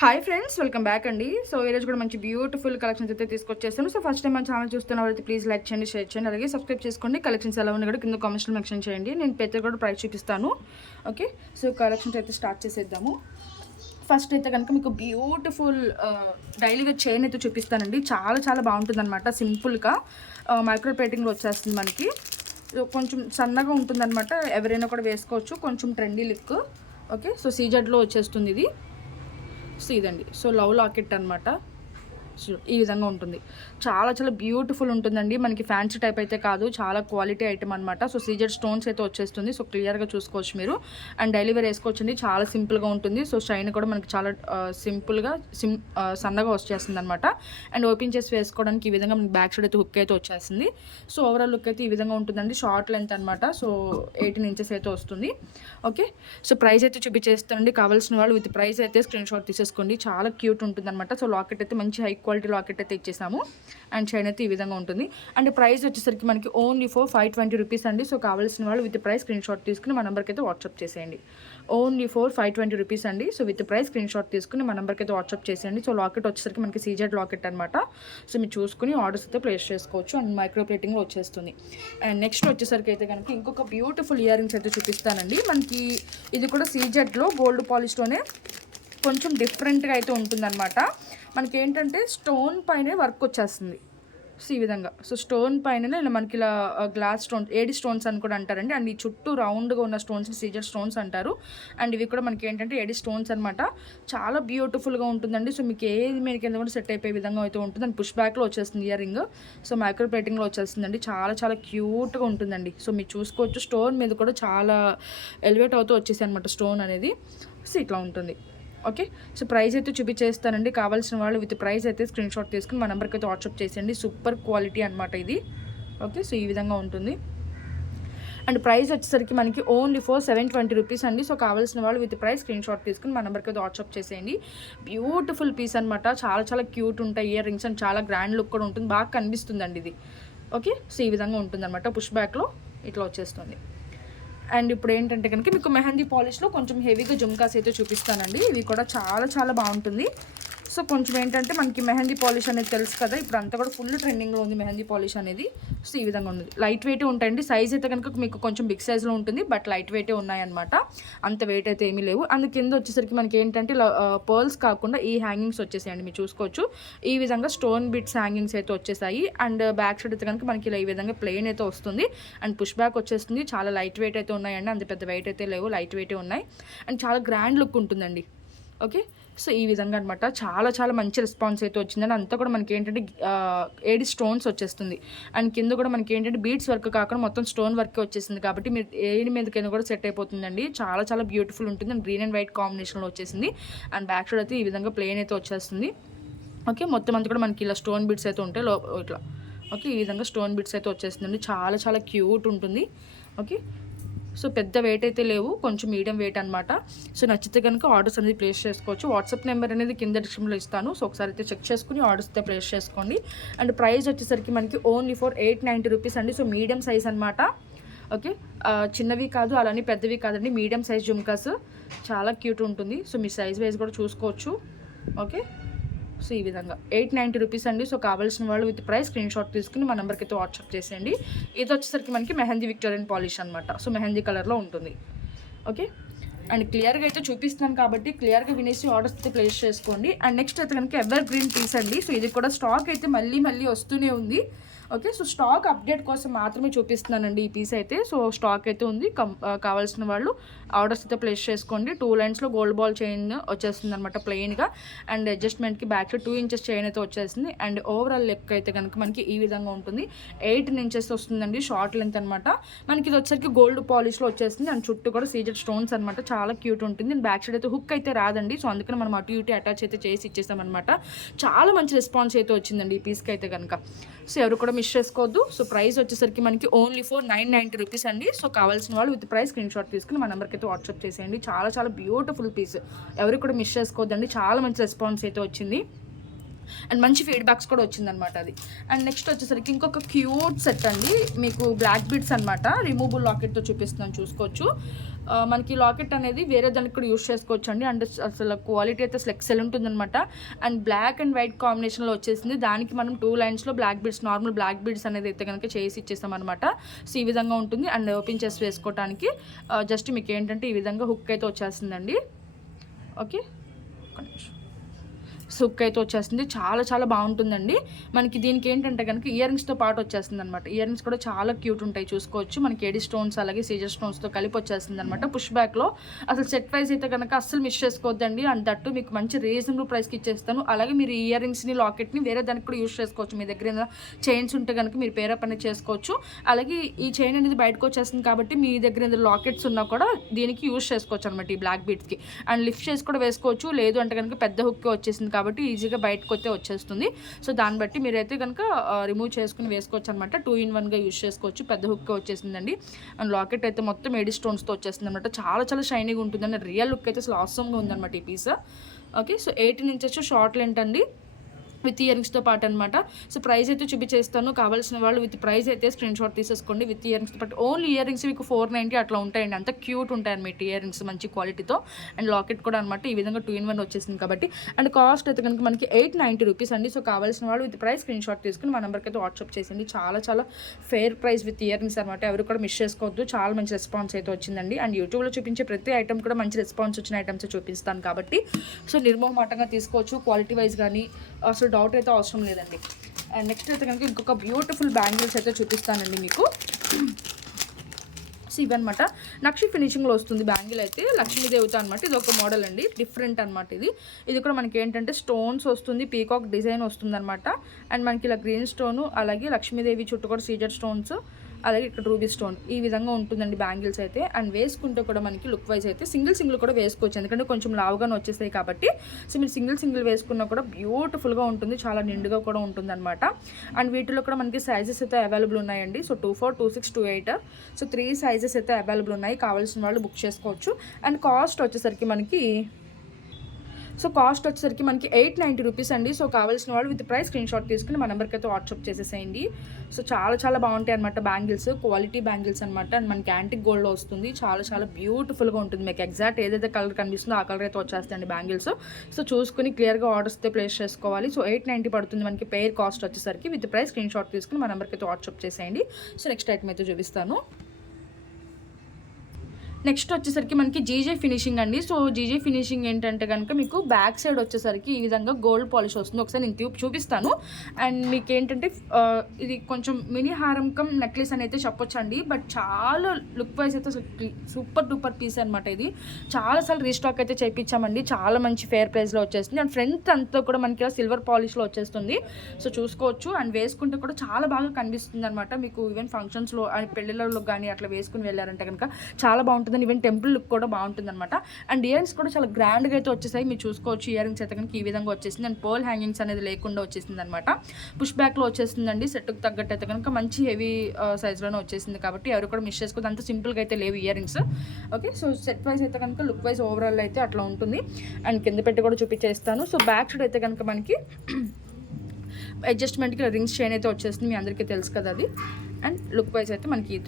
Hi friends, welcome back అండి. So ఈరోజు కూడా మంచి బ్యూటిఫుల్ కలెక్షన్స్ అయితే తీసుకొచ్చేస్తాను. సో ఫస్ట్ టైం మన ఛానల్ చూస్తున్నవారైతే ప్లీజ్ లైక్ చేయండి, షేర్ చేయండి, అలాగే సబ్స్క్రైబ్ చేసుకోండి. కలెక్షన్స్ ఎలా ఉన్నాయి కూడా కింద కామెంట్స్లో మెన్షన్ చేయండి. నేను ప్రతి కూడా ప్రైస్ చూపిస్తాను. ఓకే, సో కలెక్షన్స్ అయితే స్టార్ట్ చేసేద్దాము. ఫస్ట్ అయితే కనుక మీకు బ్యూటిఫుల్ డైలీగా చైన్ అయితే చూపిస్తానండి. చాలా చాలా బాగుంటుంది అనమాట. సింపుల్గా మైక్రో ప్లేటింగ్లో వచ్చేస్తుంది మనకి. కొంచెం సన్నగా ఉంటుందన్నమాట, ఎవరైనా కూడా వేసుకోవచ్చు. కొంచెం ట్రెండీ లుక్. ఓకే, సో సీజెడ్లో వచ్చేస్తుంది ఇది. సో ఇదండి, సో లవ్ లాకెట్ అనమాట. ఈ విధంగా ఉంటుంది. చాలా చాలా బ్యూటిఫుల్ ఉంటుందండి. మనకి ఫ్యాన్సీ టైప్ అయితే కాదు, చాలా క్వాలిటీ ఐటమ్ అనమాట. సో సీజెడ్ స్టోన్స్ అయితే వచ్చేస్తుంది. సో క్లియర్గా చూసుకోవచ్చు మీరు. అండ్ డైలీ వేర్ వేసుకోవచ్చండి. చాలా సింపుల్గా ఉంటుంది. సో షైన్ కూడా మనకి చాలా సింపుల్గా సన్నగా వచ్చేస్తుంది అనమాట. అండ్ ఓపెన్ చేసి వేసుకోవడానికి ఈ విధంగా మనకి బ్యాక్ సైడ్ అయితే హుక్ అయితే వచ్చేస్తుంది. సో ఓవరాల్ లుక్ అయితే ఈ విధంగా ఉంటుందండి. షార్ట్ లెంత్ అనమాట. సో 18 ఇంచెస్ అయితే వస్తుంది. ఓకే, సో ప్రైస్ అయితే చూపించేస్తానండి. కావాల్సిన వాళ్ళు విత్ ప్రైస్ అయితే స్క్రీన్ షాట్ తీసేసుకోండి. చాలా క్యూట్ ఉంటుంది అనమాట. సో లాకెట్ అయితే మంచి హై క్వాలిటీ లాకెట్ అయితే ఇచ్చేసాము. అండ్ చైన్ అయితే ఈ విధంగా ఉంటుంది. అండ్ ప్రైస్ వచ్చేసరికి మనకి ఓన్లీ ఫర్ 520 రూపీస్ అండి. సో కావాల్సిన వాళ్ళు విత్ ప్రైస్ స్క్రీన్ షాట్ తీసుకుని మా నెంబర్కి అయితే వాట్సాప్ చేసేయండి. ఓన్లీ ఫర్ 520 రూపీస్ అండి. So with price screen shot తీసుకుని మా నెంబర్కి అయితే వాట్సాప్ చేసేయండి. సో లాకెట్ వచ్చేసరికి మనకి సీజెడ్ లాకెట్ అనమాట. సో మీరు చూసుకుని ఆర్డర్స్ అయితే ప్లేస్ చేసుకోవచ్చు. అండ్ మైక్రో ప్లేటింగ్లో వచ్చేస్తుంది. అండ్ నెక్స్ట్ వచ్చేసరికి అయితే కనుక ఇంకొక బ్యూటిఫుల్ ఇయర్ రింగ్స్ అయితే చూపిస్తానండి. మనకి ఇది కూడా సీజెడ్లో గోల్డ్ పాలిష్లోనే కొంచెం డిఫరెంట్గా అయితే ఉంటుందన్నమాట. మనకి ఏంటంటే స్టోన్ పైనే వర్క్ వచ్చేస్తుంది. సో ఈ విధంగా, సో స్టోన్ పైన మనకి ఇలా గ్లాస్ స్టోన్స్, ఏడి స్టోన్స్ అని కూడా అంటారండి. అండ్ ఈ చుట్టూ రౌండ్గా ఉన్న స్టోన్స్ సీజర్ స్టోన్స్ అంటారు. అండ్ ఇవి కూడా మనకి ఏంటంటే ఏడి స్టోన్స్ అనమాట. చాలా బ్యూటిఫుల్గా ఉంటుందండి. సో మీకు ఏది మీరు కింద కూడా సెట్ అయిపోయే విధంగా అయితే ఉంటుంది. అండ్ పుష్ బ్యాక్లో వచ్చేస్తుంది ఇయర్ రింగ్. సో మైక్రో ప్లేటింగ్లో వచ్చేస్తుందండి. చాలా చాలా క్యూట్గా ఉంటుందండి. సో మీరు చూసుకోవచ్చు. స్టోన్ మీద కూడా చాలా ఎలివేట్ అవుతూ వచ్చేసి అనమాట స్టోన్ అనేది. సో ఇట్లా ఉంటుంది. ఓకే, సో ప్రైస్ అయితే చూపించేస్తానండి. కావాల్సిన వాళ్ళు విత్ ప్రైస్ అయితే స్క్రీన్ షాట్ తీసుకుని మా నెంబర్కి అయితే వాట్సాప్ చేసేయండి. సూపర్ క్వాలిటీ అనమాట ఇది. ఓకే, సో ఈ విధంగా ఉంటుంది. అండ్ ప్రైస్ వచ్చేసరికి మనకి ఓన్లీ ఫర్ 720 రూపీస్ అండి. సో కావాల్సిన వాళ్ళు విత్ ప్రైస్ స్క్రీన్ షాట్ తీసుకుని మా నెంబర్కి అయితే వాట్సాప్ చేసేయండి. బ్యూటిఫుల్ పీస్ అనమాట. చాలా చాలా క్యూట్ ఉంటాయి ఇయర్ రింగ్స్. అండ్ చాలా గ్రాండ్ లుక్ కూడా ఉంటుంది. బాగా కనిపిస్తుందండి ఇది. ఓకే, సో ఈ విధంగా ఉంటుంది అనమాట. పుష్ బ్యాక్లో ఇట్లా వచ్చేస్తుంది. అండ్ ఇప్పుడు ఏంటంటే కనుక మీకు మెహందీ పాలిష్లో కొంచెం హెవీగా జుమ్కాస్ అయితే చూపిస్తానండి. ఇవి కూడా చాలా చాలా బాగుంటుంది. సో కొంచెం ఏంటంటే మనకి మెహందీ పాలిష్ అనేది తెలుసు కదా, ఇప్పుడు అంతా కూడా ఫుల్ ట్రెండింగ్లో ఉంది మెహందీ పాలిష్ అనేది. సో ఈ విధంగా ఉంది. లైట్ వెయిట్ ఉంటాయండి. సైజ్ అయితే కనుక మీకు కొంచెం బిగ్ సైజ్లో ఉంటుంది, బట్ లైట్ వెయిటే ఉన్నాయన్నమాట. అంత వెయిట్ అయితే ఏమీ లేవు. అందు కింద వచ్చేసరికి మనకి ఏంటంటే పర్ల్స్ కాకుండా ఈ హ్యాంగింగ్స్ వచ్చేసాయండి. మీరు చూసుకోవచ్చు. ఈ విధంగా స్టోన్ బిట్స్ హ్యాంగింగ్స్ అయితే వచ్చేసాయి. అండ్ బ్యాక్ సైడ్ అయితే కనుక మనకి ఇలా ఈ విధంగా ప్లెయిన్ అయితే వస్తుంది. అండ్ పుష్ బ్యాక్ వచ్చేస్తుంది. చాలా లైట్ వెయిట్ అయితే ఉన్నాయండి. అంత పెద్ద వెయిట్ అయితే లేవు, లైట్ వెయిటే ఉన్నాయి. అండ్ చాలా గ్రాండ్ లుక్ ఉంటుందండి. ఓకే, సో ఈ విధంగా అనమాట. చాలా చాలా మంచి రెస్పాన్స్ అయితే వచ్చిందని. అంతా కూడా మనకి ఏంటంటే ఏడి స్టోన్స్ వచ్చేస్తుంది. అండ్ కింద కూడా మనకి ఏంటంటే బీడ్స్ వర్క్ కాకుండా మొత్తం స్టోన్ వర్క్ వచ్చేసింది. కాబట్టి మీరు ఏడి మీదకైనా కూడా సెట్ అయిపోతుందండి. చాలా చాలా బ్యూటిఫుల్ ఉంటుంది. అండ్ గ్రీన్ అండ్ వైట్ కాంబినేషన్లో వచ్చేసింది. అండ్ బ్యాక్ సైడ్ అయితే ఈ విధంగా ప్లెయిన్ అయితే వచ్చేస్తుంది. ఓకే, మొత్తం అంతా కూడా మనకి ఇలా స్టోన్ బీడ్స్ అయితే ఉంటాయి ఇట్లా. ఓకే, ఈ విధంగా స్టోన్ బీడ్స్ అయితే వచ్చేస్తుందండి. చాలా చాలా క్యూట్ ఉంటుంది. ఓకే, సో పెద్ద వెయిట్ అయితే లేవు, కొంచెం మీడియం వెయిట్ అనమాట. సో నచ్చితే కనుక ఆర్డర్స్ అనేది ప్లేస్ చేసుకోవచ్చు. వాట్సాప్ నెంబర్ అనేది కింద డిస్క్రిప్షన్లో ఇస్తాను. సో ఒకసారి అయితే చెక్ చేసుకుని ఆర్డర్స్ అయితే ప్లేస్ చేసుకోండి. అండ్ ప్రైస్ వచ్చేసరికి మనకి ఓన్లీ ఫర్ 890 రూపీస్ అండి. సో మీడియం సైజ్ అనమాట. ఓకే, చిన్నవి కాదు అలానే పెద్దవి కాదండి, మీడియం సైజ్ జుమ్కాస్. చాలా క్యూట్ ఉంటుంది. సో మీ సైజ్ వైజ్ కూడా చూసుకోవచ్చు. ఓకే, సో ఈ విధంగా 890 రూపీస్ అండి. సో కావాల్సిన వాళ్ళు విత్ ప్రైస్ స్క్రీన్ షాట్ తీసుకుని మా నెంబర్కి అయితే వాట్సాప్ చేసేయండి. ఇది వచ్చేసరికి మనకి మెహందీ విక్టోరియన్ పాలిష్ అనమాట. సో మెహందీ కలర్లో ఉంటుంది. ఓకే, అండ్ క్లియర్గా అయితే చూపిస్తున్నాను కాబట్టి క్లియర్గా వినేసి ఆర్డర్స్ అయితే ప్లేస్ చేసుకోండి. అండ్ నెక్స్ట్ అయితే కనుక ఎవర్ గ్రీన్ పీస్ అండి. సో ఇది కూడా స్టాక్ అయితే మళ్ళీ మళ్ళీ వస్తూనే ఉంది. ఓకే, సో స్టాక్ అప్డేట్ కోసం మాత్రమే చూపిస్తున్నానండి ఈ పీస్ అయితే. సో స్టాక్ అయితే ఉంది. కావాల్సిన వాళ్ళు ఆర్డర్స్ అయితే ప్లేస్ చేసుకోండి. 2 లైన్స్లో గోల్డ్ బాల్ చైన్ వచ్చేస్తుంది అనమాట ప్లెయిన్గా. అండ్ అడ్జస్ట్మెంట్కి బ్యాక్ 2 ఇంచెస్ చైన్ అయితే వచ్చేసింది. అండ్ ఓవరాల్ లెక్ అయితే కనుక మనకి ఈ విధంగా ఉంటుంది. 18 ఇంచెస్ వస్తుందండి షార్ట్ లెంత్ అనమాట. మనకి ఇది వచ్చేసరికి గోల్డ్ పాలిష్లో వచ్చేస్తుంది. అండ్ చుట్టూ కూడా సీజెడ్ స్టోన్స్ అనమాట. చాలా క్యూట్ ఉంటుంది. అండ్ బ్యాక్ సైడ్ అయితే హుక్ అయితే రాదండి. సో అందుకని మనం అటు ఇటు అటాచ్ అయితే చేసి ఇచ్చేసామన్నమాట. చాలా మంచి రెస్పాన్స్ అయితే వచ్చిందండి ఈ పీస్కి అయితే కనుక. సో ఎవరు కూడా మిస్ చేసుకోవద్దు. సో ప్రైస్ వచ్చేసరికి మనకి ఓన్లీ ఫర్ 990 రూపీస్ అండి. సో కావాల్సిన వాళ్ళు విత్ ప్రైస్ స్క్రీన్ షాట్ తీసుకుని మా నెంబర్కి అయితే వాట్సాప్ చేసేయండి. చాలా చాలా బ్యూటిఫుల్ పీస్, ఎవరు కూడా మిస్ చేసుకోవద్దండి. చాలా మంచి రెస్పాన్స్ అయితే వచ్చింది. అండ్ మంచి ఫీడ్బ్యాక్స్ కూడా వచ్చిందనమాట అది. అండ్ నెక్స్ట్ వచ్చేసరికి ఇంకొక క్యూట్ సెట్ అండి, మీకు బ్లాక్ బీడ్స్ అనమాట, రిమూవబుల్ లాకెట్తో చూపిస్తున్నాను చూసుకోవచ్చు. మనకి లాకెట్ అనేది వేరే దానికి కూడా యూస్ చేసుకోవచ్చు అండి. అండ్ అసలు క్వాలిటీ అయితే అసలు ఎక్సెల్ ఉంటుందన్నమాట. అండ్ బ్లాక్ అండ్ వైట్ కాంబినేషన్లో వచ్చేసింది. దానికి మనం 2 లైన్స్లో black beads, normal black beads అనేది అయితే కనుక చేసి ఇచ్చేస్తాం అనమాట. సో ఈ విధంగా ఉంటుంది. అండ్ ఓపెన్ చేసి వేసుకోవడానికి జస్ట్ మీకు ఏంటంటే ఈ విధంగా హుక్ అయితే వచ్చేస్తుందండి. ఓకే, ఒక నిమిషం. హుక్ అయితే వచ్చేస్తుంది, చాలా చాలా బాగుంటుందండి. మనకి దీనికి ఏంటంటే కనుక ఇయర్ రింగ్స్తో పాటు వచ్చేస్తుంది అనమాట. ఇయర్ రింగ్స్ కూడా చాలా క్యూట్ ఉంటాయి చూసుకోవచ్చు. మనకి ఏడి స్టోన్స్ అలాగే సీజర్ స్టోన్స్తో కలిపి వచ్చేస్తుంది అనమాట. పుష్ బ్యాక్లో అసలు సెట్ ప్రైస్ అయితే కనుక అస్సలు మిస్ చేసుకోవద్దండి. అండ్ దట్టు మీకు మంచి రీజనబుల్ ప్రైస్కి ఇచ్చేస్తాను. అలాగే మీరు ఇయర్ రింగ్స్ని, లాకెట్ని వేరే దానికి కూడా యూస్ చేసుకోవచ్చు. మీ దగ్గర చైన్స్ ఉంటే కనుక మీరు పేరప్ అనేది చేసుకోవచ్చు. అలాగే ఈ చైన్ అనేది బయటకు వచ్చేస్తుంది కాబట్టి మీ దగ్గర లాకెట్స్ ఉన్నా కూడా దీనికి యూస్ చేసుకోవచ్చు అనమాట, ఈ బ్లాక్ బీడ్స్కి. అండ్ లిఫ్ట్ చేసి కూడా వేసుకోవచ్చు, లేదు అంటే కనుక పెద్ద హుక్ వచ్చేసింది కాబట్టి ఈజీగా బయటకు అయితే వచ్చేస్తుంది. సో దాన్ని బట్టి మీరైతే కనుక రిమూవ్ చేసుకుని వేసుకోవచ్చు అనమాట. 2 in 1గా యూజ్ చేసుకోవచ్చు. పెద్ద హుక్ వచ్చేసిందండి. అండ్ లాకెట్ అయితే మొత్తం ఏడి స్టోన్స్తో వచ్చేస్తుంది అనమాట. చాలా చాలా షైనీగా ఉంటుందండి. రియల్ లుక్ అయితే అసలు ఆసమ్గా ఉందన్నమాట ఈ piece. Okay, so 18 inches short length అండి, విత్ ఇయర్ రింగ్స్తో పాటు అనమాట. సో ప్రైస్ అయితే చూపించేస్తాను. కావాల్సిన వాళ్ళు విత్ ప్రైస్ అయితే స్క్రీన్ షాట్ తీసేసుకోండి. విత్ ఇయర్ రింగ్స్తో పాటు ఓన్లీ ఇయర్ రింగ్స్ మీకు 490 అట్లా ఉంటాయండి. అంత క్యూట్ ఉంటాయి అనమాట ఇయర్ రింగ్స్, మంచి క్వాలిటీతో. అండ్ లాకెట్ కూడా అనమాట ఈ విధంగా 2 in 1 వచ్చేసింది కాబట్టి. అండ్ కాస్ట్ అయితే కనుక మనకి 890 రూపీస్ అండి. సో కావాల్సిన వాళ్ళు విత్ ప్రైస్ స్క్రీన్ షాట్ తీసుకుని మా నెంబర్కి అయితే వాట్సాప్ చేసింది. చాలా చాలా fair price with ear rings అనమాట. ఎవరు కూడా మిస్ చేసుకోవద్దు. చాలా మంచి రెస్పాన్స్ అయితే వచ్చిందండి. అండ్ యూట్యూబ్లో చూపించే ప్రతి ఐటమ్ కూడా మంచి రెస్పాన్స్ వచ్చిన ఐటమ్స్ చూపిస్తాను కాబట్టి సో నిర్మోహమాటంగా తీసుకోవచ్చు. క్వాలిటీ వైజ్ కానీ అసలు డౌట్ అయితే అవసరం లేదండి. అండ్ నెక్స్ట్ అయితే కనుక ఇంకొక బ్యూటిఫుల్ బ్యాంగిల్స్ అయితే చూపిస్తానండి మీకు. సో ఇవన్నమాట నక్షి ఫినిషింగ్లో వస్తుంది బ్యాంగిల్ అయితే, లక్ష్మీదేవితో అనమాట. ఇది ఒక మోడల్ అండి, డిఫరెంట్ అనమాట. ఇది కూడా మనకి ఏంటంటే స్టోన్స్ వస్తుంది, పీకాక్ డిజైన్ వస్తుంది అనమాట. అండ్ మనకి ఇలా గ్రీన్ స్టోను, అలాగే లక్ష్మీదేవి చుట్టూ కూడా సీజర్ స్టోన్స్, అలాగే ఇక్కడ రూబీ స్టోన్, ఈ విధంగా ఉంటుందండి బ్యాంగిల్స్ అయితే. అండ్ వేసుకుంటే కూడా మనకి లుక్ వైజ్ అయితే సింగిల్ కూడా వేసుకోవచ్చు, ఎందుకంటే కొంచెం లావుగానే వచ్చేస్తాయి కాబట్టి. సో మీరు సింగిల్ వేసుకున్నా కూడా బ్యూటిఫుల్గా ఉంటుంది, చాలా నిండుగా కూడా ఉంటుంది అనమాట. అండ్ వీటిలో కూడా మనకి సైజెస్ అయితే అవైలబుల్ ఉన్నాయండి. సో 24, 26, 28, సో 3 సైజెస్ అయితే అవైలబుల్ ఉన్నాయి. కావాల్సిన వాళ్ళు బుక్ చేసుకోవచ్చు. అండ్ కాస్ట్ వచ్చేసరికి మనకి 890 రూపీస్ అండి. సో కావాల్సిన వాళ్ళు విత్ ప్రైస్ స్క్రీన్ షాట్ తీసుకుని మా నెంబర్కి అయితే వాట్సాప్ చేసేసేయండి. సో చాలా చాలా బాగుంటాయి అనమాట బ్యాంగిల్స్, క్వాలిటీ బ్యాంగిల్స్ అనమాట. అండ్ మనకి యాంటిక్ గోల్డ్లో వస్తుంది, చాలా చాలా బ్యూటిఫుల్గా ఉంటుంది. మీకు ఎగ్జాక్ట్ ఏదైతే కలర్ కనిపిస్తుందో ఆ కలర్ అయితే వచ్చేస్తాయండి బ్యాంగిల్స్. సో చూసుకుని క్లియర్గా ఆర్డర్స్ అయితే ప్లేస్ చేసుకోవాలి. సో 890 పడుతుంది మనకి పెయిర్ కాస్ట్ వచ్చేసరికి. విత్ ప్రైస్ స్క్రీన్ షాట్ తీసుకుని మా నెంబర్కి అయితే వాట్సాప్ చేసేయండి. సో నెక్స్ట్ ఐటమ్ అయితే చూపిస్తాను. నెక్స్ట్ వచ్చేసరికి మనకి జీజే ఫినిషింగ్ అండి. సో జీజే ఫినిషింగ్ ఏంటంటే కనుక మీకు బ్యాక్ సైడ్ వచ్చేసరికి ఈ విధంగా గోల్డ్ పాలిష్ వస్తుంది. ఒకసారి నేను చూపిస్తాను. అండ్ మీకు ఏంటంటే ఇది కొంచెం మినీ హారం కమ్ నెక్లెస్ అని అయితే చెప్పొచ్చు అండి. బట్ చాలా లుక్ వైజ్ అయితే సూపర్ డూపర్ పీస్ అనమాట. ఇది చాలాసార్లు రీస్టాక్ అయితే చేయించామండి. చాలా మంచి ఫేర్ ప్రైస్లో వచ్చేస్తుంది. అండ్ ఫ్రంట్ అంతా కూడా మనకి సిల్వర్ పాలిష్లో వచ్చేస్తుంది. సో చూసుకోవచ్చు. అండ్ వేసుకుంటే కూడా చాలా బాగా కనిపిస్తుంది అనమాట. మీకు ఈవెన్ ఫంక్షన్స్లో అండ్ పెళ్ళిళ్ళలో కానీ అట్లా వేసుకుని వెళ్ళారంటే కనుక చాలా బాగుంటుంది. ఈవెన్ టెంపుల్ లుక్ కూడా బాగుంటుంది అనమాట. అండ్ ఇయర్ రింగ్స్ కూడా చాలా గ్రాండ్గా అయితే వచ్చేసాయి. మీరు చూసుకోవచ్చు. ఇయర్ రింగ్స్ అయితే కనుక ఈ విధంగా వచ్చేసింది. అండ్ పర్ల్ హ్యాంగింగ్స్ అనేది లేకుండా వచ్చేసింది అనమాట. పుష్ బ్యాక్లో వచ్చేసిందండి. సెట్కి తగ్గట్టు అయితే కనుక మంచి హెవీ సైజ్లోనే వచ్చేసింది కాబట్టి ఎవరు కూడా మిస్ చేసుకోవద్దు. అంత సింపుల్గా అయితే లేవు ear rings. Okay, so set wise అయితే కనుక లుక్ వైజ్ ఓవరాల్ అయితే అట్లా ఉంటుంది. అండ్ కింద పెట్టి కూడా చూపించేస్తాను. సో బ్యాక్ సైడ్ అయితే కనుక మనకి అడ్జస్ట్మెంట్కి రింగ్స్ చైన్ అయితే వచ్చేస్తుంది, మీ అందరికీ తెలుసు కదా అది. అండ్ లుక్ వైజ్ అయితే మనకి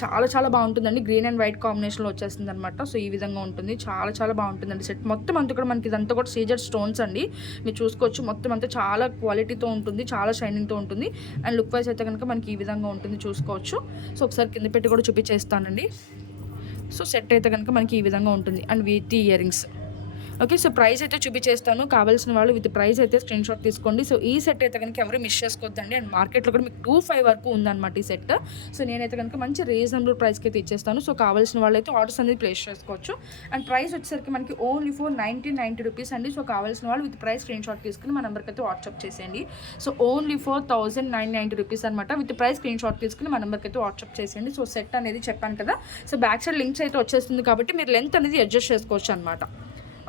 చాలా చాలా బాగుంటుందండి. గ్రీన్ అండ్ వైట్ కాంబినేషన్లో వచ్చేస్తుంది అనమాట. సో ఈ విధంగా ఉంటుంది, చాలా చాలా బాగుంటుందండి సెట్ మొత్తం అంతా కూడా. మనకి ఇదంతా కూడా సీజర్ స్టోన్స్ అండి, మీరు చూసుకోవచ్చు. మొత్తం అంతా చాలా క్వాలిటీతో ఉంటుంది, చాలా షైనింగ్తో ఉంటుంది. అండ్ లుక్ వైజ్ అయితే కనుక మనకి ఈ విధంగా ఉంటుంది, చూసుకోవచ్చు. సో ఒకసారి కింద పెట్టి కూడా చూపించేస్తానండి. సో సెట్ అయితే కనుక మనకి ఈ విధంగా ఉంటుంది. And with ear rings. Okay, so price అయితే చూపించేస్తాను. కావాల్సిన వాళ్ళు విత్ ప్రైస్ అయితే స్క్రీన్ షాట్ తీసుకోండి. సో ఈ సెట్ అయితే కనుక ఎవరు మిస్ చేసుకోవద్దండి. అండ్ మార్కెట్లో కూడా మీకు 25 వరకు ఉందన్నమాట ఈ సెట్. సో నేనైతే కనుక మంచి రీజనబుల్ ప్రైస్కి అయితే ఇచ్చేస్తాను. సో కావాల్సిన వాళ్ళు అయితే ఆర్డర్స్ అనేది ప్లేస్ చేసుకోవచ్చు. అండ్ ప్రైస్ వచ్చేసరికి మనకి ఓన్లీ 490 రూపీస్ అండి. సో కావాల్సిన వాళ్ళు విత్ ప్రైస్ స్క్రీన్ షాట్ తీసుకుని మా నెంబర్కి అయితే వాట్సాప్ చేసేయండి. సో ఓన్లీ 4990 రూపీస్ అనమాట. విత్ ప్రైస్ స్క్రీన్ షాట్ తీసుకుని మా నెంబర్కి అయితే వాట్సాప్ చేసేయండి. సో సెట్ అనేది చెప్పాను కదా. సో బ్యాక్ సైడ్ లింక్స్ అయితే వచ్చేస్తుంది కాబట్టి మీరు లెంత్ అనేది అడ్జస్ట్ చేసుకోవచ్చు అనమాట.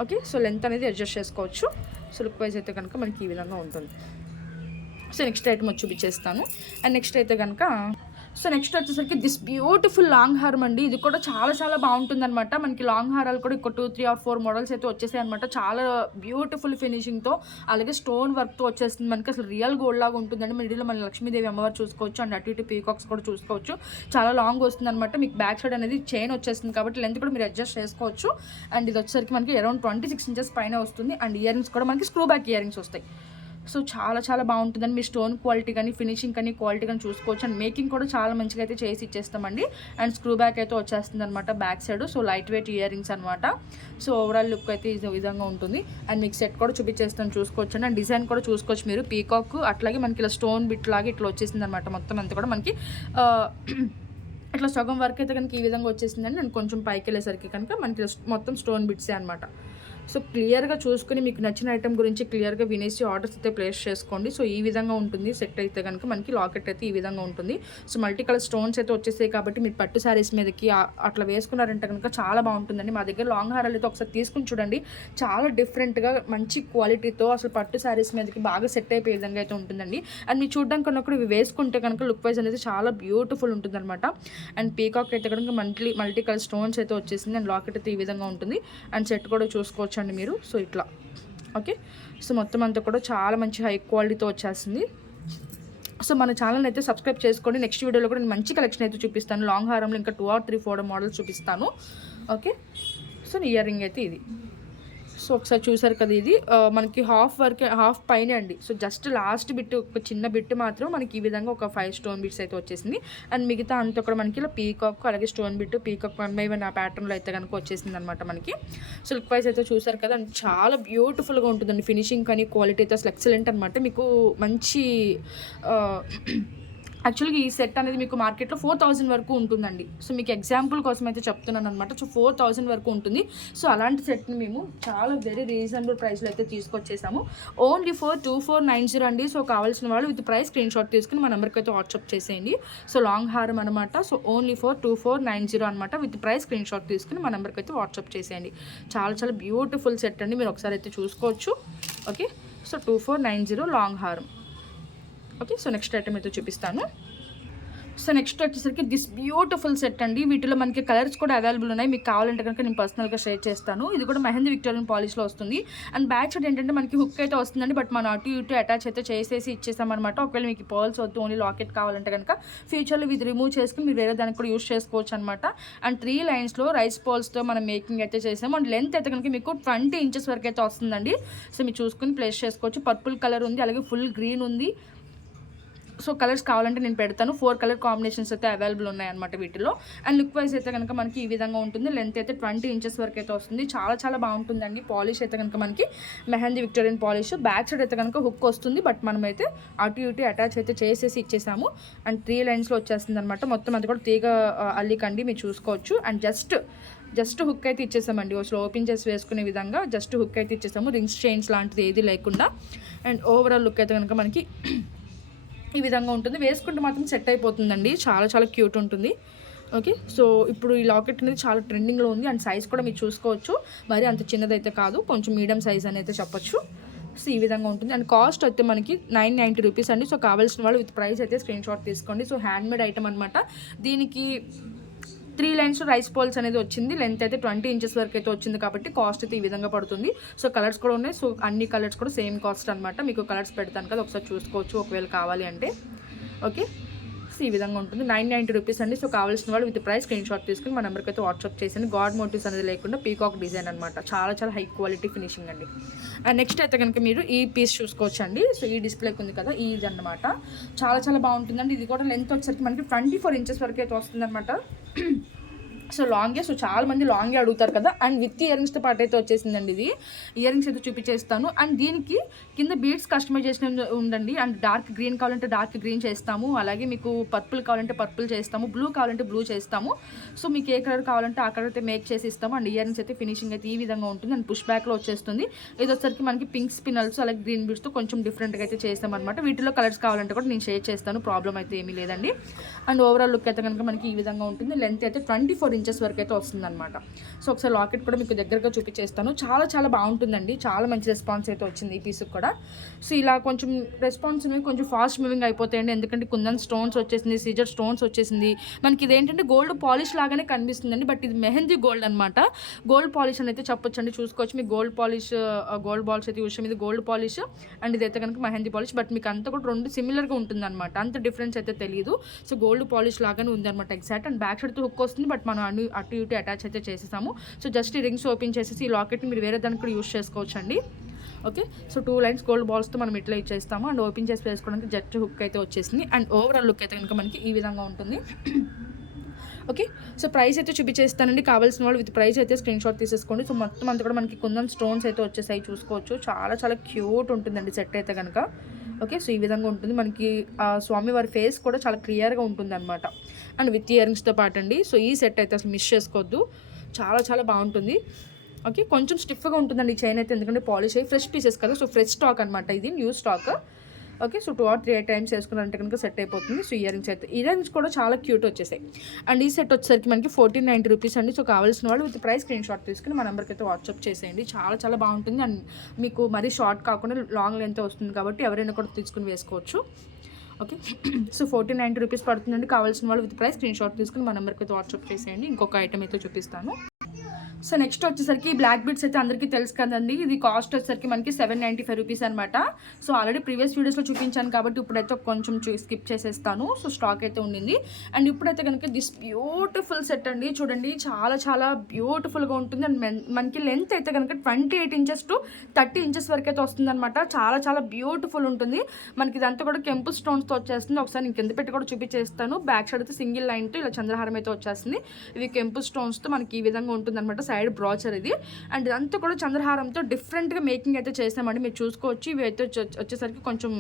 ఓకే, సో లెంత్ అనేది అడ్జస్ట్ చేసుకోవచ్చు. సో లుక్ వైజ్ అయితే కనుక మనకి ఈ విధంగా ఉంటుంది. సో నెక్స్ట్ ఐటమ్ వచ్చి చూపించేస్తాను. అండ్ నెక్స్ట్ అయితే కనుక సో నెక్స్ట్ వచ్చేసరికి దిస్ బ్యూటిఫుల్ లాంగ్ హారం అండి. ఇది కూడా చాలా చాలా బాగుంటుందన్నమాట. మనకి లాంగ్ హారాలు కూడా ఇక్కడ 2, 3 ఆర్ 4 మోడల్స్ అయితే వచ్చేసాయి అనమాట. చాలా బ్యూటిఫుల్ ఫినిషింగ్తో, అలాగే స్టోన్ వర్క్తో వచ్చేస్తుంది. మనకి అసలు రియల్ గోల్డ్ లాగా ఉంటుందండి. మిడిల్లో మన లక్ష్మీదేవి అమ్మవారు చూసుకోవచ్చు, అండ్ అటు ఇటు పీకాక్స్ కూడా చూసుకోవచ్చు. చాలా లాంగ్ వస్తుంది అనమాట. మీకు బ్యాక్ సైడ్ అనేది చైన్ వచ్చేస్తుంది కాబట్టి లెంత్ కూడా మీరు అడ్జస్ట్ చేసుకోవచ్చు. అండ్ ఇది వచ్చేసరికి మనకి అరౌండ్ 26 ఇంచెస్ పైన వస్తుంది. అండ్ ఇయర్ రింగ్స్ కూడా మనకి స్క్రూ బ్యాక్ ఇయర్ రింగ్స్ వస్తాయి. సో చాలా చాలా బాగుంటుందండి. మీ స్టోన్ క్వాలిటీ కానీ, ఫినిషింగ్ కానీ, క్వాలిటీ కానీ చూసుకోవచ్చు. అండ్ మేకింగ్ కూడా చాలా మంచిగా అయితే చేసి ఇచ్చేస్తామండి. అండ్ స్క్రూ బ్యాక్ అయితే వచ్చేస్తుంది అనమాట back side. So light weight ear rings అనమాట. సో ఓవరాల్ లుక్ అయితే ఈ విధంగా ఉంటుంది. అండ్ మీకు సెట్ కూడా చూపించేస్తాను, చూసుకోవచ్చు. అండ్ డిజైన్ కూడా చూసుకోవచ్చు మీరు. పీకాక్ అట్లాగే మనకి ఇలా స్టోన్ బిట్ లాగా ఇట్లా వచ్చేసింది అనమాట. మొత్తం అంతా కూడా మనకి ఇట్లా సగం వరకు అయితే కనుక ఈ విధంగా వచ్చేసిందండి. నేను కొంచెం పైకి వెళ్ళేసరికి కనుక మనకి మొత్తం స్టోన్ బిట్సే అనమాట. సో క్లియర్గా చూసుకుని మీకు నచ్చిన ఐటెం గురించి క్లియర్గా వినేసి ఆర్డర్స్ అయితే ప్లేస్ చేసుకోండి. సో ఈ విధంగా ఉంటుంది సెట్ అయితే కనుక మనకి. లాకెట్ అయితే ఈ విధంగా ఉంటుంది. సో మల్టీ కలర్ స్టోన్స్ అయితే వచ్చేసాయి కాబట్టి మీరు పట్టు శారీస్ మీదకి అట్లా వేసుకున్నారంటే కనుక చాలా బాగుంటుందండి. మా దగ్గర లాంగ్ హారాలు అయితే ఒకసారి తీసుకుని చూడండి. చాలా డిఫరెంట్గా మంచి క్వాలిటీతో అసలు పట్టు శారీస్ మీదకి బాగా సెట్ అయిపోయే విధంగా అయితే ఉంటుందండి. అండ్ మీరు చూడడానికి ఉన్నప్పుడు ఇవి వేసుకుంటే కనుక లుక్ వైజ్ అనేది చాలా బ్యూటిఫుల్ ఉంటుంది అనమాట. అండ్ పీకాక్ అయితే కనుక మల్టీ కలర్ స్టోన్స్ అయితే వచ్చేసింది. అండ్ లాకెట్ అయితే ఈ విధంగా ఉంటుంది. అండ్ సెట్ కూడా చూసుకోవచ్చు అండి మీరు. సో ఇట్లా ఓకే. సో మొత్తం అంతా కూడా చాలా మంచి హై క్వాలిటీతో వచ్చేస్తుంది. సో మన ఛానల్ అయితే సబ్స్క్రైబ్ చేసుకోండి. నెక్స్ట్ వీడియోలో కూడా నేను మంచి కలెక్షన్ అయితే చూపిస్తాను. లాంగ్ హారంలో ఇంకా 2 or 3 4 మోడల్స్ చూపిస్తాను. ఓకే. సో ఇయర్ రింగ్ అయితే ఇది. సో ఒకసారి చూసారు కదా, ఇది మనకి హాఫ్ పైన అండి. సో జస్ట్ లాస్ట్ బిట్, ఒక చిన్న బిట్ మాత్రం మనకి ఈ విధంగా ఒక 5 స్టోన్ బిట్స్ అయితే వచ్చేసింది. అండ్ మిగతా అంతా కూడా మనకి ఇలా పీకాక్, అలాగే స్టోన్ బిట్, పీకాక్ 1 by 1 ఆ ప్యాటర్న్లో అయితే కనుక వచ్చేసింది అనమాట మనకి. సో లుక్ వైజ్ అయితే చూసారు కదా, అండ్ చాలా బ్యూటిఫుల్గా ఉంటుందండి. ఫినిషింగ్ కానీ క్వాలిటీ అయితే అసలు ఎక్సలెంట్ అనమాట. మీకు మంచి యాక్చువల్గా ఈ సెట్ అనేది మీకు మార్కెట్లో 4000 వరకు ఉంటుందండి. సో మీకు ఎగ్జాంపుల్ కోసం అయితే చెప్తున్నాను అనమాట. సో 4000 వరకు ఉంటుంది. సో అలాంటి సెట్ని మేము చాలా వెరీ రీజనబుల్ ప్రైస్లో అయితే తీసుకొచ్చేసాము. ఓన్లీ ఫర్ 2490 అండి. సో కావాల్సిన వాళ్ళు విత్ ప్రైస్ స్క్రీన్ షాట్ తీసుకుని మా నెంబర్కి అయితే వాట్సాప్ చేసేయండి. సో లాంగ్ హారం అనమాట. సో ఓన్లీ ఫర్ 2490 అనమాట. విత్ ప్రైస్ స్క్రీన్ షాట్ తీసుకుని మా నెంబర్కి అయితే వాట్సాప్ చేసేయండి. చాలా చాలా బ్యూటిఫుల్ సెట్ అండి. మీరు ఒకసారి అయితే చూసుకోవచ్చు. ఓకే. సో 2490 లాంగ్ హారం. ఓకే. సో నెక్స్ట్ ఐటమ్ అయితే చూపిస్తాను. సో నెక్స్ట్ వచ్చేసరికి దిస్ బ్యూటిఫుల్ సెట్ అండి. వీటిలో మనకి కలర్స్ కూడా అవైలబుల్ ఉన్నాయి. మీకు కావాలంటే కనుక నేను పర్సనల్గా షేర్ చేస్తాను. ఇది కూడా మెహందీ విక్టోరియన్ పాలిష్లో వస్తుంది. అండ్ బ్యాక్ సైడ్ ఏంటంటే మనకి హుక్ అయితే వస్తుందండి. బట్ మనం అటు ఇటు అటాచ్ అయితే చేసేసి ఇచ్చేసామన్నమాట. ఒకవేళ మీకు పర్ల్స్ వద్దు, ఓన్లీ లాకెట్ కావాలంటే కనుక ఫ్యూచర్లో ఇది రిమూవ్ చేసుకుని మీరు వేరే దానికి కూడా యూస్ చేసుకోవచ్చు అనమాట. అండ్ 3 లైన్స్లో రైస్ పర్ల్స్తో మనం మేకింగ్ అయితే చేసాము. అండ్ లెంత్ అయితే కనుక మీకు 20 ఇంచెస్ వరకు అయితే వస్తుందండి. సో మీరు చూసుకుని ప్లేస్ చేసుకోవచ్చు. పర్పుల్ కలర్ ఉంది, అలాగే ఫుల్ గ్రీన్ ఉంది. సో కలర్స్ కావాలంటే నేను పెడతాను. 4 కలర్ కాంబినేషన్స్ అయితే అవైలబుల్ ఉన్నాయన్నమాట వీటిలో. అండ్ లుక్ వైజ్ అయితే కనుక మనకి ఈ విధంగా ఉంటుంది. లెంత్ అయితే 20 ఇంచెస్ వరకు అయితే వస్తుంది. చాలా చాలా బాగుంటుందండి. పాలిష్ అయితే కనుక మనకి mehndi Victorian polish. Back side అయితే కనుక హుక్ వస్తుంది. బట్ మనమైతే అటు ఇటు అటాచ్ అయితే చేసేసి ఇచ్చేసాము. అండ్ 3 లైన్స్లో వచ్చేస్తుంది అనమాట. మొత్తం అంతా కూడా తీగ అల్లికండి, మీరు చూసుకోవచ్చు. అండ్ జస్ట్ హుక్ అయితే ఇచ్చేసామండి. అసలు ఓపెన్ చేసి వేసుకునే విధంగా జస్ట్ హుక్ అయితే ఇచ్చేసాము. రింగ్స్, చైన్స్ లాంటిది ఏది లేకుండా. అండ్ ఓవరాల్ లుక్ అయితే కనుక మనకి ఈ విధంగా ఉంటుంది. వేసుకుంటే మాత్రం సెట్ అయిపోతుందండి. చాలా చాలా క్యూట్ ఉంటుంది. ఓకే. సో ఇప్పుడు ఈ లాకెట్ అనేది చాలా ట్రెండింగ్లో ఉంది. అండ్ సైజ్ కూడా మీరు చూసుకోవచ్చు. మరి అంత చిన్నదైతే కాదు, కొంచెం మీడియం సైజ్ అని అయితే చెప్పొచ్చు. సో ఈ విధంగా ఉంటుంది. అండ్ కాస్ట్ అయితే మనకి 990 రూపీస్ అండి. సో కావాల్సిన వాళ్ళు విత్ ప్రైస్ అయితే స్క్రీన్ షాట్ తీసుకోండి. సో హ్యాండ్మేడ్ ఐటమ్ అనమాట. దీనికి 3 లైన్స్ రైస్ పోల్స్ అనేది వచ్చింది. లెంత్ అయితే 20 ఇంచెస్ వరకు అయితే వచ్చింది కాబట్టి కాస్ట్ అయితే ఈ విధంగా పడుతుంది. సో కలర్స్ కూడా ఉన్నాయి. సో అన్ని కలర్స్ కూడా సేమ్ కాస్ట్ అనమాట. మీకు కలర్స్ పెడతాను కదా, ఒకసారి చూసుకోవచ్చు ఒకవేళ కావాలి అంటే. ఓకే. సో ఈ విధంగా ఉంటుంది. 990 రూపీస్ అండి. సో కావాల్సిన వాళ్ళు విత్ ప్రైస్ స్క్రీన్ షాట్ తీసుకుని మా నెంబర్కి అయితే వాట్సాప్ చేసాను. గాడ్ మోటివ్స్ అనేది లేకుండా పీకాక్ డిజైన్ అనమాట. చాలా చాలా హై క్వాలిటీ ఫినిషింగ్ అండి. అండ్ నెక్స్ట్ అయితే కనుక మీరు ఈ పీస్ చూసుకోవచ్చు అండి. సో ఈ డిస్ప్లేకి ఉంది కదా, ఇది అనమాట. చాలా చాలా బాగుంటుందండి. ఇది కూడా లెంత్ వచ్చేసరికి మనకి 24 ఇంచెస్ వరకు అయితే వస్తుంది అనమాట. సో లాంగే. సో చాలా మంది లాంగే అడుగుతారు కదా. అండ్ విత్ ఇయర్ రింగ్స్తో పాటు అయితే వచ్చేసిందండి. ఇది ఇయర్ రింగ్స్ అయితే చూపించేస్తాను. అండ్ దీనికి కింద బీడ్స్ కస్టమైజేషన్ ఉందండి. అండ్ డార్క్ గ్రీన్ కావాలంటే డార్క్ గ్రీన్ చేస్తాము, అలాగే మీకు పర్పుల్ కావాలంటే పర్పుల్ చేస్తాము, బ్లూ కావాలంటే బ్లూ చేస్తాము. సో మీకు ఏ కలర్ కావాలంటే ఆ కలర్ అయితే మేక్ చేసి ఇస్తాము. అండ్ ఇయర్ రింగ్స్ అయితే ఫినిషింగ్ అయితే ఈ విధంగా ఉంటుంది. అండ్ పుష్ బ్యాక్లో వచ్చేస్తుంది. ఇది వచ్చరికి మనకి పింక్ స్పినల్స్, అలాగే గ్రీన్ బీడ్స్తో కొంచెం డిఫరెంట్గా అయితే చేస్తామన్నమాట. వీటిలో కలర్స్ కావాలంటే కూడా నేను షేర్ చేస్తాను, ప్రాబ్లం అయితే ఏమీ లేదండి. అండ్ ఓవరాల్ లుక్ అయితే కనుక మనకి ఈ విధంగా ఉంటుంది. లెంత్ అయితే 24 4 ఇంచెస్ వరకు అయితే వస్తుందన్నమాట. సో ఒకసారి లాకెట్ కూడా మీకు దగ్గరగా చూపించేస్తాను. చాలా చాలా బాగుంటుందండి, చాలా మంచి రెస్పాన్స్ అయితే వచ్చింది ఈ పీస్కి కూడా. సో ఇలా కొంచెం రెస్పాన్స్ కొంచెం ఫాస్ట్ మూవింగ్ అయిపోతాయండి, ఎందుకంటే కుందన్ స్టోన్స్ వచ్చేసింది, సీజర్ స్టోన్స్ వచ్చేసింది. మనకి ఇదేంటంటే గోల్డ్ పాలిష్ లాగానే కనిపిస్తుందండి, బట్ ఇది మెహందీ గోల్డ్ అనమాట. గోల్డ్ పాలిష్ అని అయితే చెప్పొచ్చు అండి. చూసుకోవచ్చు మీకు గోల్డ్ పాలిష్, గోల్డ్ బాల్స్ అయితే యూస్ ఇది గోల్డ్ పాలిష్ అండ్ ఇదైతే కనుక మెహందీ పాలిష్. బట్ మీకు అంతా కూడా రెండు సిమిలర్గా ఉంటుంది అనమాట, అంత డిఫరెన్స్ అయితే తెలియదు. సో గోల్డ్ పాలిష్ లాగానే ఉంది అనమాట ఎగ్జాక్ట్. అండ్ బ్యాక్ సైడ్తో హుక్ వస్తుంది, బట్ మనం అటు ఇటు అటాచ్ అయితే చేసేసాము. సో జస్ట్ ఈ రింగ్స్ ఓపెన్ చేసేసి ఈ లాకెట్ని మీరు వేరే దానికి కూడా యూస్ చేసుకోవచ్చు అండి. ఓకే, సో 2 లైన్స్ గోల్డ్ బాల్స్తో మనం ఇట్లా ఇచ్చేస్తాము. అండ్ ఓపెన్ చేసి వేసుకోవడానికి జస్ట్ హుక్ అయితే వచ్చేసింది. అండ్ ఓవరాల్ లుక్ అయితే కనుక మనకి ఈ విధంగా ఉంటుంది. ఓకే, సో ప్రైస్ అయితే చూపించేస్తానండి. కావాల్సిన వాళ్ళు విత్ ప్రైస్ అయితే స్క్రీన్ షాట్ తీసేసుకోండి. సో మొత్తం అంతా కూడా మనకి కుందన్ స్టోన్స్ అయితే వచ్చేసాయి, చూసుకోవచ్చు. చాలా చాలా క్యూట్ ఉంటుందండి సెట్ అయితే కనుక. ఓకే, సో ఈ విధంగా ఉంటుంది మనకి. స్వామివారి ఫేస్ కూడా చాలా క్లియర్గా ఉంటుంది అనమాట. అండ్ విత్ ఇయర్ రింగ్స్తో పాటు అండి. సో ఈ సెట్ అయితే అసలు మిస్ చేసుకోవద్దు, చాలా చాలా బాగుంటుంది. ఓకే, కొంచెం స్టిఫ్గా ఉంటుందండి ఈ చైన్ అయితే, ఎందుకంటే పాలిష్ అయ్యి ఫ్రెష్ పీసెస్ కదా. సో ఫ్రెష్ స్టాక్ అనమాట, ఇది new stock. Okay, so 2 or 3 times వేసుకున్నారంటే కనుక సెట్ అయిపోతుంది. సో ఇయర్ రింగ్స్ అయితే, ఇయర్ రింగ్స్ కూడా చాలా క్యూట్ వచ్చేసాయి. అండ్ ఈ సెట్ వచ్చేసరికి మనకి 1490 రూపీస్ అండి. సో కావాల్సిన వాళ్ళు విత్ ప్రైస్ స్క్రీన్ షాట్ తీసుకుని మా నెంబర్కి అయితే వాట్సాప్ చేసేయండి. చాలా చాలా బాగుంటుంది. అండ్ మీకు మరీ షార్ట్ కాకుండా లాంగ్ లెంత్ వస్తుంది కాబట్టి ఎవరైనా కూడా తీసుకుని వేసుకోవచ్చు. ఓకే, సో 1490 రూపీస్ పడుతుందండి. కావాల్సిన వాళ్ళు విత్ ప్రైస్ స్క్రీన్ షాట్ తీసుకుని మా నెంబర్కి అయితే వాట్సాప్ చేసేయండి. ఇంకొక ఐటమ్ అయితే చూపిస్తాను. సో నెక్స్ట్ వచ్చేసరికి బ్లాక్ బీడ్స్ అయితే అందరికీ తెలుసు కదండి. ఇది కాస్ట్ వచ్చేసరికి మనకి 795 రూపీస్ అనమాట. సో ఆల్రెడీ ప్రీవియస్ వీడియోస్లో చూపించాను కాబట్టి ఇప్పుడైతే కొంచెం స్కిప్ చేసేస్తాను. సో స్టాక్ అయితే ఉండింది. అండ్ ఇప్పుడైతే కనుక దిస్ బ్యూటిఫుల్ సెట్ అండి, చూడండి చాలా చాలా బ్యూటిఫుల్గా ఉంటుంది. అండ్ మనకి లెంత్ అయితే కనుక 28 ఇంచెస్ to 30 ఇంచెస్ వరకు అయితే వస్తుంది అనమాట. చాలా చాలా బ్యూటిఫుల్ ఉంటుంది. మనకి ఇదంతా కూడా కెంపు స్టోన్స్తో వచ్చేస్తుంది. ఒకసారి నేను కింద పెట్టి కూడా చూపించేస్తాను. బ్యాక్ సైడ్ అయితే సింగిల్ లైన్తో ఇలా చంద్రహారం అయితే వచ్చేస్తుంది. ఇవి కెంపు స్టోన్స్తో మనకి ఈ విధంగా ఉంటుంది అనమాట. సైడ్ బ్రాచర్ ఇది. అండ్ ఇదంతా కూడా చంద్రహారంతో డిఫరెంట్గా మేకింగ్ అయితే చేసామండి, మీరు చూసుకోవచ్చు. ఇవి అయితే వచ్చేసరికి కొంచెం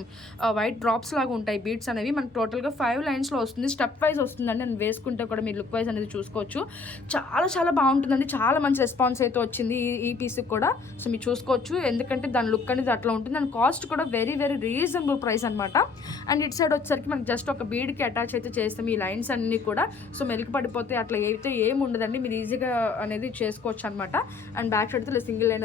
వైట్ డ్రాప్స్ లాగా ఉంటాయి బీడ్స్ అనేవి. మనకి టోటల్గా 5 లైన్స్లో వస్తుంది, స్టెప్ వైజ్ వస్తుందండి. నేను వేసుకుంటే కూడా మీరు లుక్ వైజ్ అనేది చూసుకోవచ్చు. చాలా చాలా బాగుంటుందండి, చాలా మంచి రెస్పాన్స్ అయితే వచ్చింది ఈ పీస్కి కూడా. సో మీరు చూసుకోవచ్చు, ఎందుకంటే దాని లుక్ అనేది అట్లా ఉంటుంది. అండ్ కాస్ట్ కూడా వెరీ వెరీ రీజనబుల్ ప్రైస్ అనమాట. అండ్ ఇటు సైడ్ వచ్చేసరికి మనకి జస్ట్ ఒక బీడ్కి అటాచ్ అయితే చేస్తాం ఈ లైన్స్ అన్నీ కూడా. సో మెలికి పడిపోతే అట్లా అయితే ఏమి ఉండదండి, మీరు ఈజీగా అనేది చేసుకోవచ్చు అనమాట. అండ్ బ్యాక్ సైడ్ అయితే సింగిల్ లైన్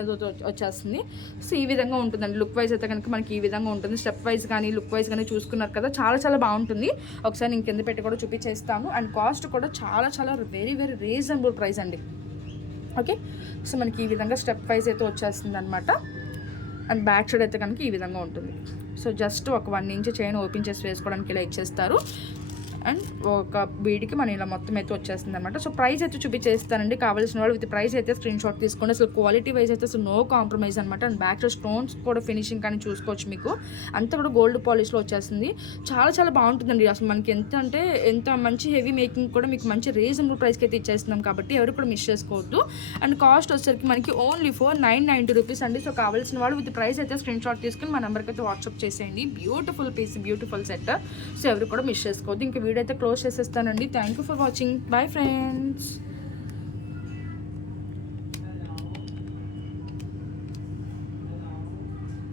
వచ్చేస్తుంది. సో ఈ విధంగా ఉంటుందండి. లుక్ వైజ్ అయితే కనుక మనకి ఈ విధంగా ఉంటుంది. స్టెప్ వైజ్ కానీ లుక్ వైజ్ కానీ చూసుకున్నారు కదా, చాలా చాలా బాగుంటుంది. ఒకసారి నేను కింద పెట్టి కూడా చూపించేస్తాను. అండ్ కాస్ట్ కూడా చాలా చాలా వెరీ వెరీ రీజనబుల్ ప్రైస్ అండి. ఓకే, సో మనకి ఈ విధంగా స్టెప్ వైజ్ అయితే వచ్చేస్తుంది అనమాట. అండ్ బ్యాక్ సైడ్ అయితే కనుక ఈ విధంగా ఉంటుంది. సో జస్ట్ ఒక 1 ఇంచ్ చైన్ ఓపెన్ చేసి వేసుకోవడానికి ఇలా ఇచ్చేస్తారు. అండ్ ఒక బీడికి మనం ఇలా మొత్తం అయితే వచ్చేస్తుంది అనమాట. సో ప్రైస్ అయితే చూపించేస్తానండి. కావాల్సిన వాళ్ళు విత్ ప్రైస్ అయితే స్క్రీన్ షాట్ తీసుకోండి. అసలు క్వాలిటీ వైజ్ అయితే అసలు నో కాంప్రమైజ్ అనమాట. అండ్ బ్యాక్ స్టోన్స్ కూడా ఫినిషింగ్ కానీ చూసుకోవచ్చు, మీకు అంతా కూడా గోల్డ్ పాలిష్లో వచ్చేస్తుంది. చాలా చాలా బాగుంటుందండి. అసలు మనకి ఎంత మంచి హెవీ మేకింగ్ కూడా మీకు మంచి రీజనబుల్ ప్రైస్కి అయితే ఇచ్చేస్తున్నాం కాబట్టి ఎవరు కూడా మిస్ చేసుకోవద్దు. అండ్ కాస్ట్ వచ్చేసరికి మనకి ఓన్లీ 990 రూపీస్ అండి. సో కావాల్సిన వాళ్ళు విత్ ప్రైస్ అయితే స్క్రీన్ షాట్ తీసుకుని మా నెంబర్కి అయితే వాట్సాప్ చేసేయండి. Beautiful piece, beautiful set. So ఎవరు కూడా మిస్ చేసుకోవద్దు. ఇంకా వీడియో అయితే క్లోజ్ చేసేస్తానండి. Thank you for watching. Bye friends.